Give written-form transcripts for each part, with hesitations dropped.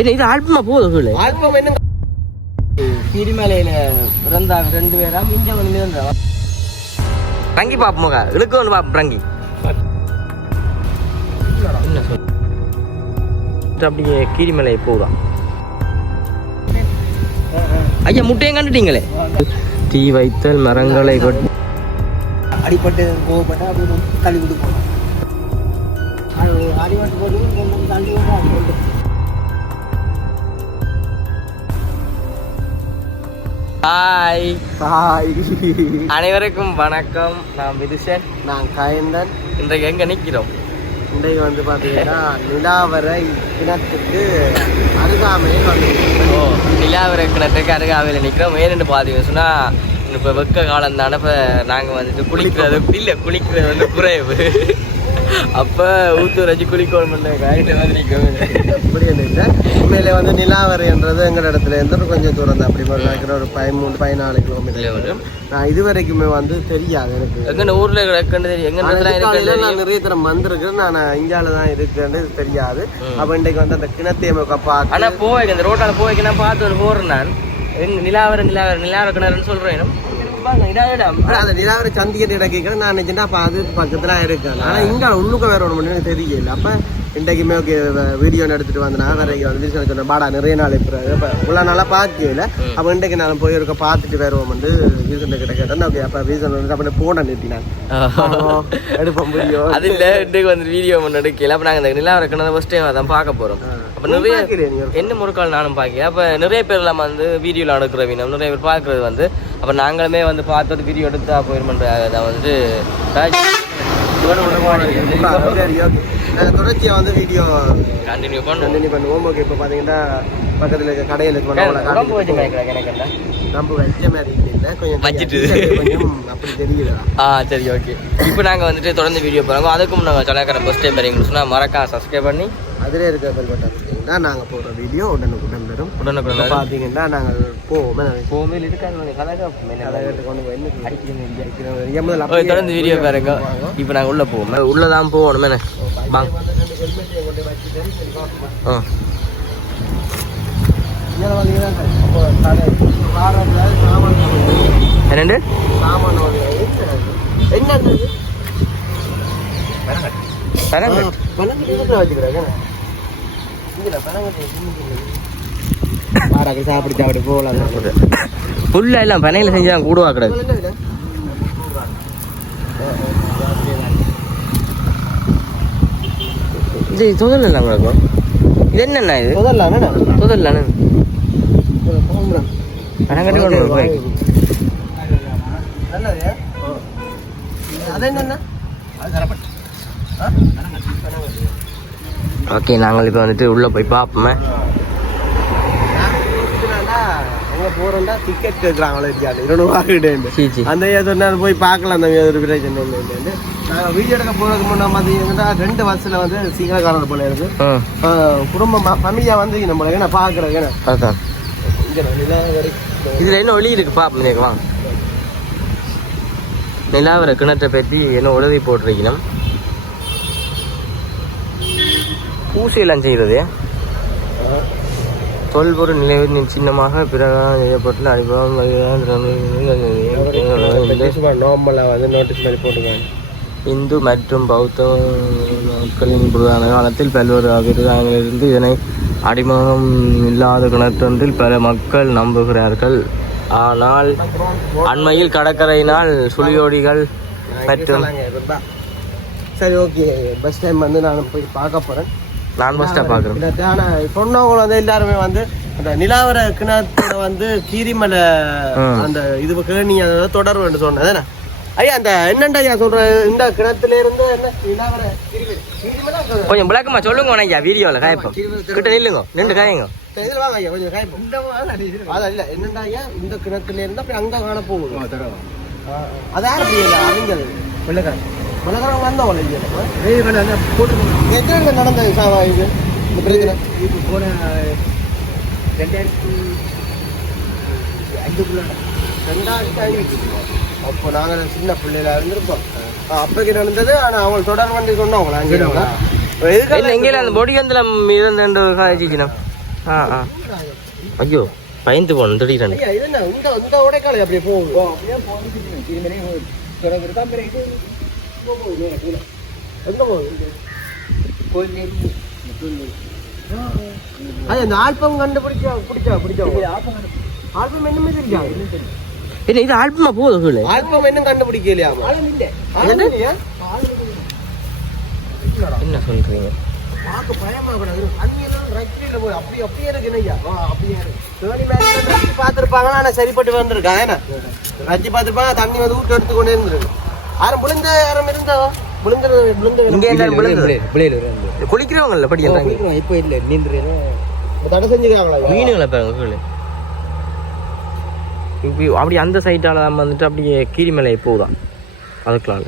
என்ன இது ஆல்பமா போகுது ஆல்பம் என்ன கீரிமலையில பிறந்தாங்க 2 பேரா இங்க வந்து இருந்தா ரங்கி பாப்போங்க இழுக்கு ஒன்று பாப்போம் ரங்கி என்ன சொல் அப்படியே கீரிமலை போகுதான் ஐயா முட்டையும் கண்டுட்டீங்களே தீ வைத்தல் மரங்களை கொட்டி அடிப்பட்டு கோவப்பட்டா அப்படி தள்ளி விட்டு போகலாம் அடிபட்டு போட்டு தள்ளி விட்டு அடிபட்டு ஹாய் ஹாய் அனைவருக்கும் வணக்கம். நான் விதுஷன், நான் கயந்தன். இன்றைக்கு எங்க நிற்கிறோம்? இன்றைக்கு வந்து பார்த்தீங்கன்னா நிலாவரை கிணத்துக்கு அருகாமையில் வந்து நிலாவரை கிணத்துக்கு அருகாமையில் நிற்கிறோம். ஏன்னு பார்த்தீங்கன்னு சொன்னால் இப்போ வெக்க காலம் தானே. இப்போ நாங்கள் வந்துட்டு குளிக்கிறது வந்து குறைவு. அப்போ ஊத்தூர் வச்சு குளிக்கணும் வந்து நிற்கும். இப்படி இல்லை உண்மையிலே வந்து நிலாவரைன்றது எங்கள் இடத்துல இருந்து கொஞ்சம் தூரம் தான். அப்படி ஒரு 13-14 கிலோமீட்டர் வரும். நான் இது வரைக்குமே வந்து தெரியாது எனக்கு எங்கள் ஊரில் கிடக்குன்னு தெரியும். எங்கள் நான் நிறைய தரம் வந்திருக்கேன். நான் இந்தியாவில் தான் இருக்குன்னு தெரியாது. அப்போ இன்றைக்கு வந்து அந்த கிணத்தையை பார்த்து ஆனால் போய் அந்த ரோட்டால் போய்க்கு நான் பார்த்து போகிறேன். நான் நிலாவரை கிணறுன்னு சொல்கிறேன். அந்த நிலாவரை சந்திக்கிட்டு இடக்கிற நான் நினைச்சேன்னா அப்போ அது பக்கத்துல இருக்கேன். ஆனா இங்க உள்ளுக்க வேற ஒன்று பண்ணி தெரியல. அப்ப இன்றைக்குமே ஓகே வீடியோ எடுத்துட்டு வந்தேன். வேற வந்து சொன்ன பாடா நிறைய நாள் இப்போ இவ்வளோ நாளாக பார்க்கல. அப்போ இன்றைக்கு நான் போய் இருக்க பார்த்துட்டு வருவோம் வந்து வீசன் கிட்ட கேட்டேன். ஓகே அப்போ வீசன் வந்து அப்படி போன நிறுத்தினான் எடுப்போம் வீடியோ. அது இல்லை இன்றைக்கு வந்து வீடியோ ஒன்று எடுக்கல. அப்போ நாங்கள் இந்த நிலாவரை கிணறு ஃபர்ஸ்ட் டைம் அதான் பார்க்க போகிறோம். அப்போ நிறைய என்ன முறுக்கால் நானும் பார்க்கல. அப்போ நிறைய பேர் நம்ம வந்து வீடியோவில் எடுக்கிறவங்க நிறைய பேர் பார்க்குறது வந்து அப்போ நாங்களுமே வந்து பார்த்தது வீடியோ எடுத்தா போயிருமன்ற தான் வந்து தொடர்ச்சியாக வந்து வீடியோ கண்டினியூ பண்ணுவோம். ஓகே இப்போ பார்த்தீங்கன்னா பக்கத்தில் இருக்க கடையில் நம்ம வச்ச மாதிரி இல்லை கொஞ்சம் வச்சுட்டு கொஞ்சம் அப்படி தெரியல. சரி ஓகே. இப்போ நாங்கள் வந்துட்டு தொடர்ந்து வீடியோ போகிறாங்க. அதுக்கும் நாங்கள் சொன்னாக்கிற ஃபஸ்ட் டைம் வரீங்கன்னு சொன்னால் மறக்காம சப்ஸ்கிரைப் பண்ணி அதிலே இருக்க பெல் பட்டன் பார்த்தீங்கன்னா நாங்கள் போடுற வீடியோ உடனுக்குடன் வரும். உடனுக்குடன் பார்த்தீங்கன்னா நாங்கள் போமே இருக்காது அடிக்கிறோம். தொடர்ந்து வீடியோ பாருங்க. இப்போ நாங்கள் உள்ளே போவோம். உள்ளே தான் போகணும். என்ன வாங்க என்னண்டு சாப்பிட்டு போகலாம். புல்ல எல்லாம் பனையில செஞ்சாங்க கூடுவா கிடக்கு. இது தொதல் எல்லாம் கிடக்கும். இது என்னண்ணா இது தொதல் பனங்கட்டி கொண்டு போய் ஓகே. நாங்கள் இப்போ வந்துட்டு உள்ளே போய் பார்ப்போமே. போறோம்னா டிக்கெட் கேட்கறாங்களோ இருக்காது அந்த சொன்னா போய் பார்க்கலாம். அந்த ஒரு பிரச்சனை நாங்கள் வீடியோ எடுக்க போறதுக்கு முன்னே பார்த்தீங்கன்னா 2 பஸ்ஸில் வந்து சீக்கிரம் காரணம் போல இருக்கு. குடும்பம் ஃபேமிலியாக வந்து நம்ம நான் பார்க்குறேன். அதான் இதில் என்ன ஒளி இருக்கு பார்ப்போம். வாங்க நிலாவரை கிணற்றை பற்றி என்ன உதவி போட்டிருக்கணும். பூசையெல்லாம் செய்கிறது தொல்பொருள் நிலையின் சின்னமாக பிரகாரம் செய்யப்பட்டுள்ள அடிப்படம் நார்மலாக வந்து நோட்டீஸ் பண்ணி போட்டுருக்காங்க. இந்து மற்றும் பௌத்த மக்களின் புராண காலத்தில் பல்வேறு அபிராயங்களிலிருந்து இதனை அடிமகம் இல்லாத கிணற்றொன்றில் பல மக்கள் நம்புகிறார்கள். ஆனால் அண்மையில் கடற்கரையினால் சுழியோடிகள் மற்றும் சரி ஓகே பஸ் டைம் வந்து நான் போய் பார்க்க போகிறேன். நான் ஃபஸ்ட்டாக பார்க்குறேன். ஆனால் சொன்னவங்க வந்து எல்லாருமே வந்து அந்த நிலாவரை கிணத்தோட வந்து கீரிமலை அந்த இது கேணி அதோட தொடர்பு சொன்னேன். ஐயா அந்த என்னண்டா ஐயா சொல்கிறேன் இந்த கிணத்துல இருந்து என்ன நிலாவரை கொஞ்சம் விளக்கமா சொல்லுங்க. ஐயா வீடியோவில் காயப்போம் கிட்ட நில்லுங்க 2 காயங்க இதில் வாங்க ஐயா கொஞ்சம் காயப்போம். அதான் இல்லை என்னண்டா ஐயா இந்த கிணத்துல இருந்து அப்படி அங்கே காண போகுது. அது யார் புரியல அறிஞர் வெள்ளக்காரன் வந்தவங்க எத்தனை நடந்தது சாவா இது இந்த பிரச்சனை? இது போன 2005 அப்போ நாங்கள் சின்ன பிள்ளையில இருந்திருப்போம். அப்போக்கு நடந்தது. ஆனால் அவங்க தொடர் வண்டி சொன்னவங்களா எங்கேயும் எங்கேயும் அந்த பொடி வந்து இருந்துச்சு. ஐயோ பயந்து போகணும் திடீர்னு. ஐயா இது என்ன இந்த உடைக்கால அப்படியே போகும். எங்க போகுது அது அந்த ஆல்பம் பிடிச்சா ஆல்பம் என்னமே தெரியாது. என்ன இது ஆல்பமா போகுது? ஆல்பம் இன்னும் கண்டுபிடிக்கலையா? என்ன சொல்றீங்க? பார்க்க பயமா கூடாது. அன்னியெல்லாம் ரஜினியில போய் அப்படியே இருக்கு ஐயா. அப்படியே தேடி மேல ரஜி பார்த்துருப்பாங்க. ஆனால் சரிப்பட்டு வந்திருக்காங்க. ஏன்னா ரஜி பார்த்துருப்பாங்க. தண்ணி வந்து ஊட்டு எடுத்துக்கொண்டே இருந்திருக்கு. யாரும் விழுந்த யாரும் இருந்தா குளிக்கிறவங்க இல்ல படிக்கிறாங்க. இப்ப இல்ல நீந்துறேன் தடை செஞ்சுக்கிறாங்களா மீனுங்களை பாருங்க. இப்படி அப்படி அந்த சைட்டால தான் வந்துட்டு அப்படியே கீரிமலை போகுதான். அதுக்குலாம்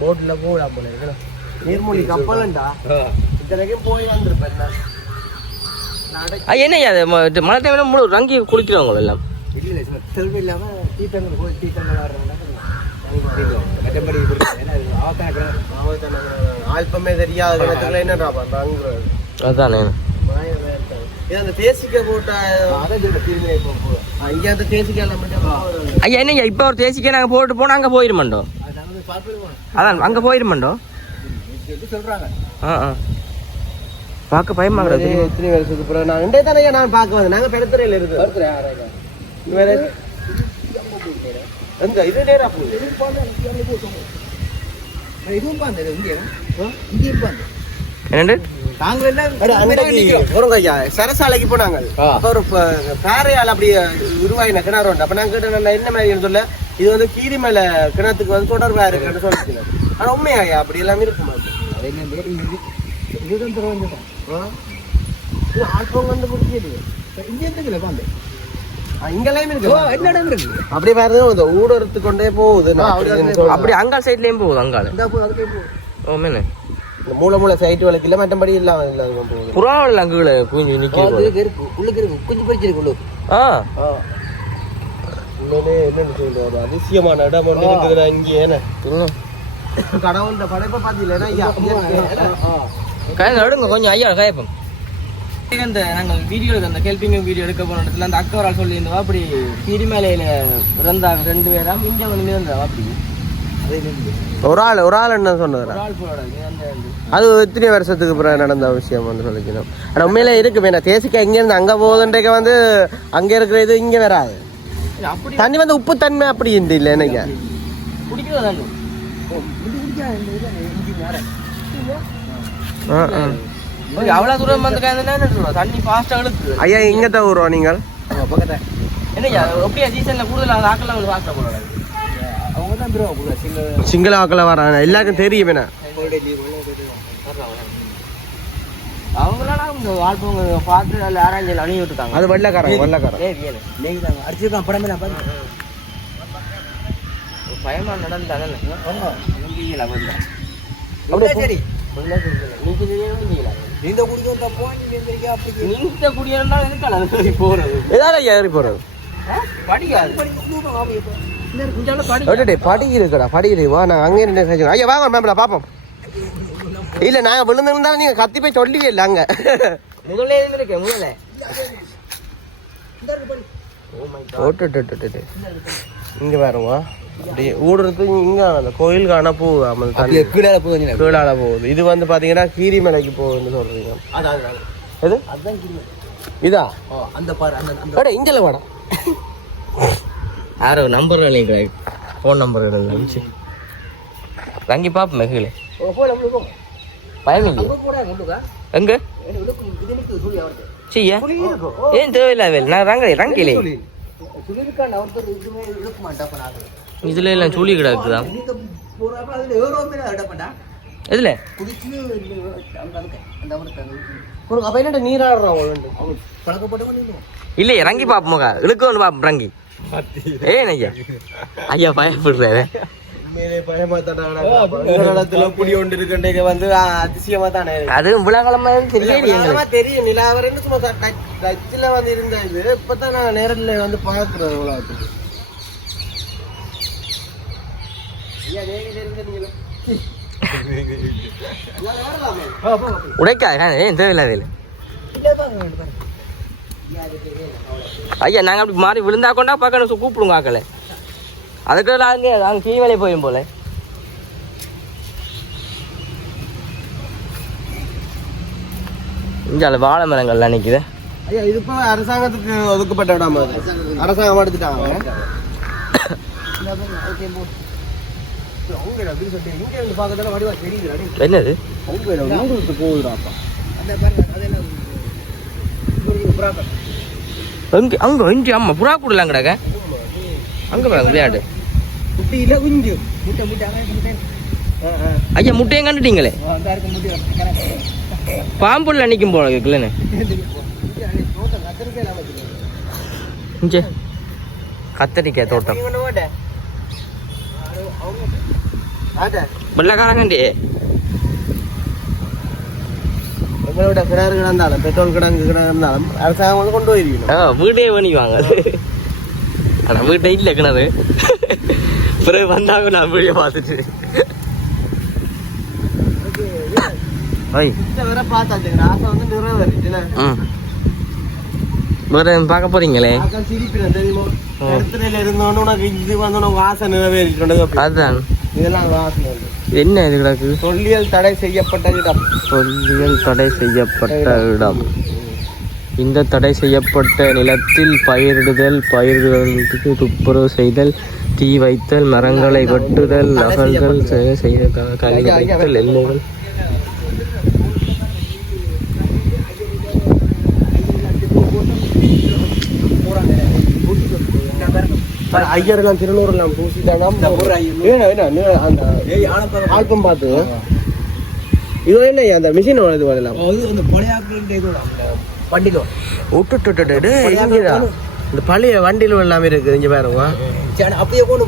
போட்ல போகலாம் போல இருக்கு. நீர்மூழ்கி கப்பலண்டா இத்தனைக்கும் போய் வந்திருப்பேன். என்ன அது மழை டைம்ல முழு ரங்கி குளிக்கிறவங்க எல்லாம் இல்ல தெளிவு இல்லாம தீத்தங்கள் போய் தீத்தங்கள் ஆடுறாங்க. ஆல்பமே தெரியாத என்னடா பண்றாங்க. அதானே அந்த தேசிக்க போட்டா இங்க அந்த தேசிக்கால மட்டும். ஐயா என்ன இப்ப ஒரு தேசிக்க நாங்க போட்டு போனா அங்க போயிருமாண்டோம். அதான் அங்க போயிருமாண்டோம் சொல்றாங்க. பார்க்க பயமாகிறது. எத்தனை வருஷத்துக்கு பிறகு நான் ரெண்டே தானே நான் பார்க்க வந்தேன். நாங்க பெருத்துறையில இருக்கு. எங்க இது நேரா போகுது. இதுவும் பாந்து இங்கேயும் பாந்து என்னண்டு சரசாலைக்கு போனாங்க. ஒரு பேரையால் அப்படி உருவாயின கிணறு உண்டு. அப்ப நாங்க கேட்டேன் என்ன மாதிரி சொல்ல இது வந்து கீரிமலை கிணத்துக்கு வந்து தொடர்பா இருக்குன்னு சொல்லிச்சு. ஆனா உண்மையா அப்படி எல்லாம் இருக்குமா? ஆல்பம் வந்து முடியாது இங்க இங்கெல்லாம் இருக்கு. அப்படி பாருங்க ஊடகத்துக்கு கொண்டே போகுது. அப்படி அங்காள் சைட்லயும் போகுது. அங்காள் ஓமேனே மூல சைட் வழக்கில்ல மற்றபடி இல்லாம புறாவில் அங்குல குஞ்சு நிக்கிறது உள்ளுக்கு இருக்கு. குஞ்சு பறிச்சிருக்கு. என்னன்னு சொல்ற அதிசயமான இடம் ஒன்று இருக்குதுடா இங்கே. ஏன்னா கடவுள் படைப்பை பார்த்தீங்களா எடுங்க கொஞ்சம் ஐயா கயப்பம். அந்த நாங்கள் வீடியோ அந்த ஹெல்பிங் வீடியோ எடுக்க போன இடத்துல அந்த அக்கவரால் சொல்லியிருந்தோம். அப்படி கீரிமலையில இருந்தாங்க 2 பேரும். இங்கே வந்து இருந்தாங்க. அப்படி ஒரு ஆள் என்ன சொன்னது? அது எத்தனை வருஷத்துக்கு பிறகு நடந்த விஷயம் வந்து சொல்லிக்கணும். ஆனால் உண்மையில இருக்கு. வேணா தேசிக்க இங்கேருந்து அங்கே போகுதுன்றக்க வந்து அங்கே இருக்கிற இது இங்கே வராது. தண்ணி வந்து உப்பு தன்மை அப்படி இருந்து இல்லை எனக்கு குடிக்கிறது. அவ்வளோ தூரம் வந்து தண்ணி ஃபாஸ்ட்டாக இழுக்கு. ஐயா இங்கே தான் வருவோம் நீங்கள் என்ன எப்படியா சீசனில் கூடுதல் ஆக்கெல்லாம் வந்து ஃபாஸ்ட்டாக போடுறாங்க. சிங்கள ஆக்களை வராங்க. எல்லாருக்கும் தெரியும் வேணா அவங்களால இந்த வாழ்ப்பவங்க பார்த்து அதில் ஆராய்ஞ்சல் அணிய விட்டுருக்காங்க. அது வெள்ளக்காரங்க அடிச்சிருக்கான் படமே. பயமா நடந்தானே சரி. நீங்க குடியிருந்தா ஏறி போறது படி இருக்குடா. படி இருக்குவா. நான் அங்கே இருந்து ஐயா வாங்க மேம்ல பாப்போம். இல்ல நாங்க விழுந்திருந்தாலும் நீங்க கத்தி போய் சொல்லியே இல்லை. அங்க முதல்ல இருக்கேன். முதல்ல இங்க பாருங்க. அப்படி ஊடுறது இங்க அந்த கோயில் காண போகுது. கீழால போகுது. இது வந்து பாத்தீங்கன்னா கீரிமலைக்கு போகுதுன்னு சொல்றீங்க. எது இதா அந்த பாரு இங்கல வாடா. யாரோ நம்பர் இல்லைங்க. ஃபோன் நம்பர் இருந்துச்சு. ரங்கி பாப்போம் மெகலே பயமில்லை. எங்க செய்ய ஏன் தேவையில்லை. நான் ரங்கிலே இதுல எல்லாம் சுழி கிடக்குதான். எதுல இல்ல இறங்கி பாப்போம். இழுக்க வந்து பாப்போம் ரங்கி. ஏன் ஐயா ஐயா பயப்படுற அது விழாக்காலமா தெரியும். நிலாவரன்னு சும்மா டச்சில் வந்து இருந்த இது இப்பதான் நான் நேரில் வந்து பார்க்குறேன். உடைக்கா ஏன் தேவையில்லாத ஐயா நாங்கள் அப்படி மாறி விழுந்தா கொண்டா பார்க்கணும் கூப்பிடுங்க ஆக்கலை அதுக்கு அங்கே கீழ் வேலையை போயிடும் போல இங்கே வாழை மரங்கள்லாம் நிற்குது ஐயா இது இப்போ அரசாங்கத்துக்கு ஒதுக்கப்பட்ட இடம் அரசாங்கம் எடுத்துட்டாங்க என்னது அங்க இஞ்சி ஆமா புறா கூடலாம் கிடக்க அங்க பாருங்க விளையாடு ஐயா முட்டையும் கண்டுட்டீங்களே பாம்புள்ள நிற்கும் போல இருக்குல்லன்னு கத்தரிக்காய் தோட்டம் வெள்ளக்காரங்கண்டி எங்களோட கிணறு கிடந்தாலும் பெட்ரோல் கிடங்கு கிடந்தாலும் அரசாங்கம் வந்து கொண்டு போயிருக்கணும் வீட்டே பண்ணிக்குவாங்க ஆனால் வீட்டை இல்லை கிணறு பிறகு வந்தாங்க நான் வீடியோ பார்த்துட்டு வேற பார்த்தாச்சு ஆசை வந்து நிறைவேறிச்சுல வேற பார்க்க போறீங்களே சிரிப்பினேன் தெரியுமா இடத்துல இருந்தோன்னு உனக்கு இது வந்து உனக்கு ஆசை நிறைவேறிட்டு அதுதான் இதெல்லாம் ஆசை என்ன இது கிடக்கு தொல்லியல் தடை செய்யப்பட்ட இடம் தொல்லியல் தடை செய்யப்பட்ட இடம் இந்த தடை செய்யப்பட்ட நிலத்தில் பயிரிடுதலுக்கு துப்புரவு செய்தல் தீ வைத்தல் மரங்களை வெட்டுதல் அகழ்தல் செய்த கழி வைத்தல் எல்லைகள் ஐயரெல்லாம் திருநூறுலாம் பூசிட்டானாம் ஆல்பம் பார்த்து இது என்ன அந்த மிஷின் இது வரலாம் வண்டியில இந்த பழைய வண்டியில எல்லாமே இருக்குது இங்க பாருங்க அப்படியே கொண்டு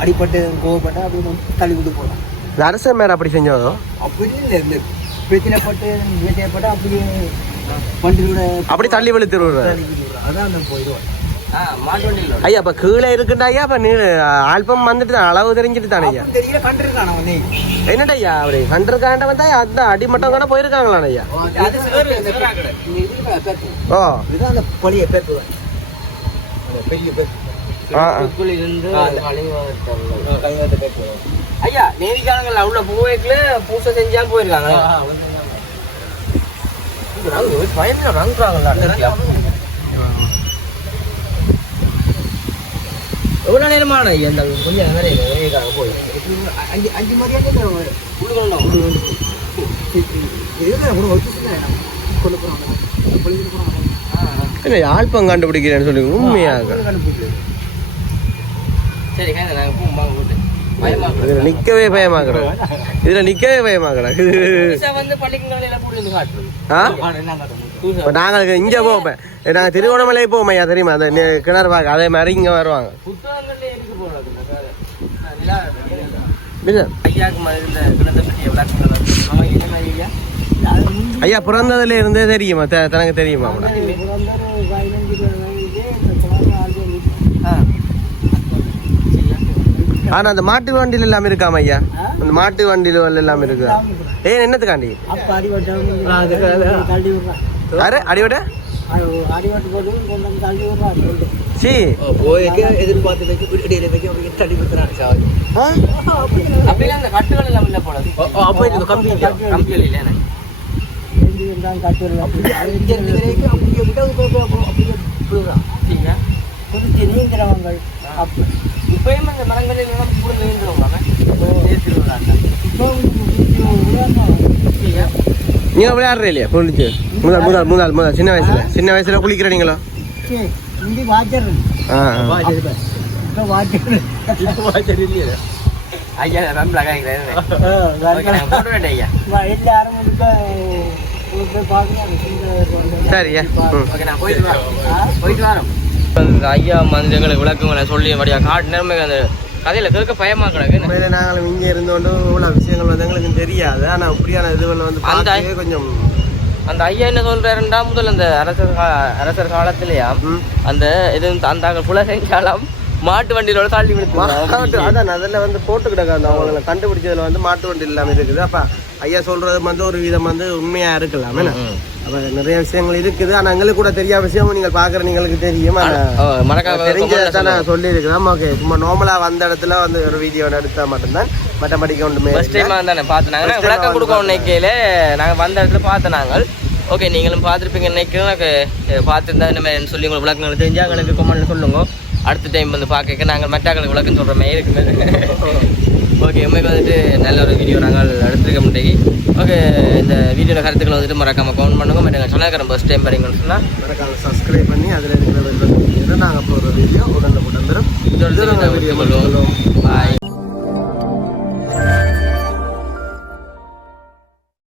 அடிப்பட்டு கோவப்பட்டு அப்படி தள்ளி விட்டு போகலாம் இந்த அரசர் மேல அப்படி செஞ்சதோ அப்படி இல்லை பிரச்சனைப்பட்டு வேட்டையப்பட்டு அப்படியே வண்டியோட அப்படி தள்ளி விழுத்துருவாரு அதான் போயிடுவோம் ஐயா அப்ப கீழே இருக்குண்டா ஐயா அப்ப நீ ஆல்பம் வந்துட்டு தான் அளவு தெரிஞ்சுட்டு தானே ஐயா என்னடா ஐயா அப்படி கண்டிருக்காண்ட வந்தா அந்த அடிமட்டம் தானே போயிருக்காங்களா ஐயா ஓ இதுதான் அந்த பழைய பேர் ஐயா நேரிக்காலங்கள் உள்ள பூவைக்குல பூசை செஞ்சா போயிருக்காங்க எவ்வளவு நேரமான அந்த கொஞ்சம் நேரம் போய் 5 மணியாக இல்லை ஆல்பம் கண்டுபிடிக்கிறேன்னு சொல்லி உண்மையாக சரி நாங்கள் இதுல நிக்கவே பயமாக்குறேன் நாங்க இங்க போவோம் நாங்க திருவண்ணாமலை போவோம் ஐயா தெரியுமா அந்த கிணறு பார்க்க அதே மாதிரி இங்க வருவாங்க ஐயா பிறந்ததுல இருந்தே தெரியுமா தனக்கு தெரியுமா ஆனா அந்த மாட்டு வண்டியில எல்லாம் இருக்காம ஐயா அந்த மாட்டு வண்டியில எல்லாம் இருக்கு ஏன் என்னத்துக்காண்டி அடிவட சி இப்பயும் அந்த மரங்களில் நீங்க விளையாடுற இல்லையா குளிச்சு முதல் சின்ன வயசுல குளிக்கிற நீங்களோ சரியா போயிட்டு வரோம் ஐயா மந்திரங்களுக்கு விளக்கங்களை சொல்லி அப்படியா காட்டு நேரமே அந்த கதையில கேட்க பயமா கிடக்கு நாங்களும் இங்க இருந்தோண்டு இவ்வளவு விஷயங்கள் வந்து எங்களுக்கு தெரியாது ஆனா அப்படியான இதுகள் வந்து அந்த கொஞ்சம் அந்த ஐயா என்ன சொல்றாருன்னா முதல்ல அந்த அரசர் காலத்திலேயா அந்த இது அந்த புல செஞ்சாலும் மாட்டு வண்டியில தாண்டி விழுத்து. அதான் அதில் வந்து போட்டு கிடக்காது அவங்களை கண்டுபிடிச்சதுல வந்து மாட்டு வண்டி இல்லாமல் இருக்குது. அப்ப ஐயா சொல்றது வந்து ஒரு விதம் வந்து உண்மையா இருக்கலாம். அப்ப நிறைய விஷயங்கள் இருக்குது. ஆனா எங்களுக்கு கூட தெரியாத விஷயம் நீங்கள் பாக்குற நீங்களுக்கு தெரியும். தெரிஞ்சதான் நான் சொல்லி இருக்கிறேன். ஓகே, சும்மா நார்மலா வந்த இடத்துல வந்து ஒரு வீடியோ எடுத்தா மட்டும்தான், மற்றபடிக்கு ஒன்றுமே ஃபர்ஸ்ட் டைம் தானே பார்த்துனாங்க. விளக்கம் கொடுக்க நினைக்கையில நாங்க வந்த இடத்துல பார்த்துனாங்க. ஓகே, நீங்களும் பார்த்துருப்பீங்க நினைக்கிறேன். எனக்கு பார்த்துருந்தா இந்த மாதிரி சொல்லி உங்களுக்கு விளக்கங்கள் தெரிஞ்சா எங்களுக்கு கமெண்ட்ல சொல்லுங்க. அடுத்த டைம் வந்து பார்க்க நாங்கள் மெட்டாக்களுக்கு விளக்கம் சொல்கிற மாதிரி இருக்குமே. ஓகே, உண்மைக்கு வந்துட்டு நல்ல ஒரு வீடியோ நாங்கள் எடுத்துருக்க முடியாது. ஓகே, இந்த வீடியோவில் கருத்துக்களை வந்துட்டு மறக்காமல் கவுண்ட் பண்ணுங்க. மற்ற சொன்னாக்கிறேன் ஃபர்ஸ்ட் டைம் பாருங்கன்னு சொன்னால் மறக்காமல் சப்ஸ்கிரைப் பண்ணி அதில் இருக்கிற நாங்கள் போகிற வீடியோ உடனே உடனே வீடியோ பாய்.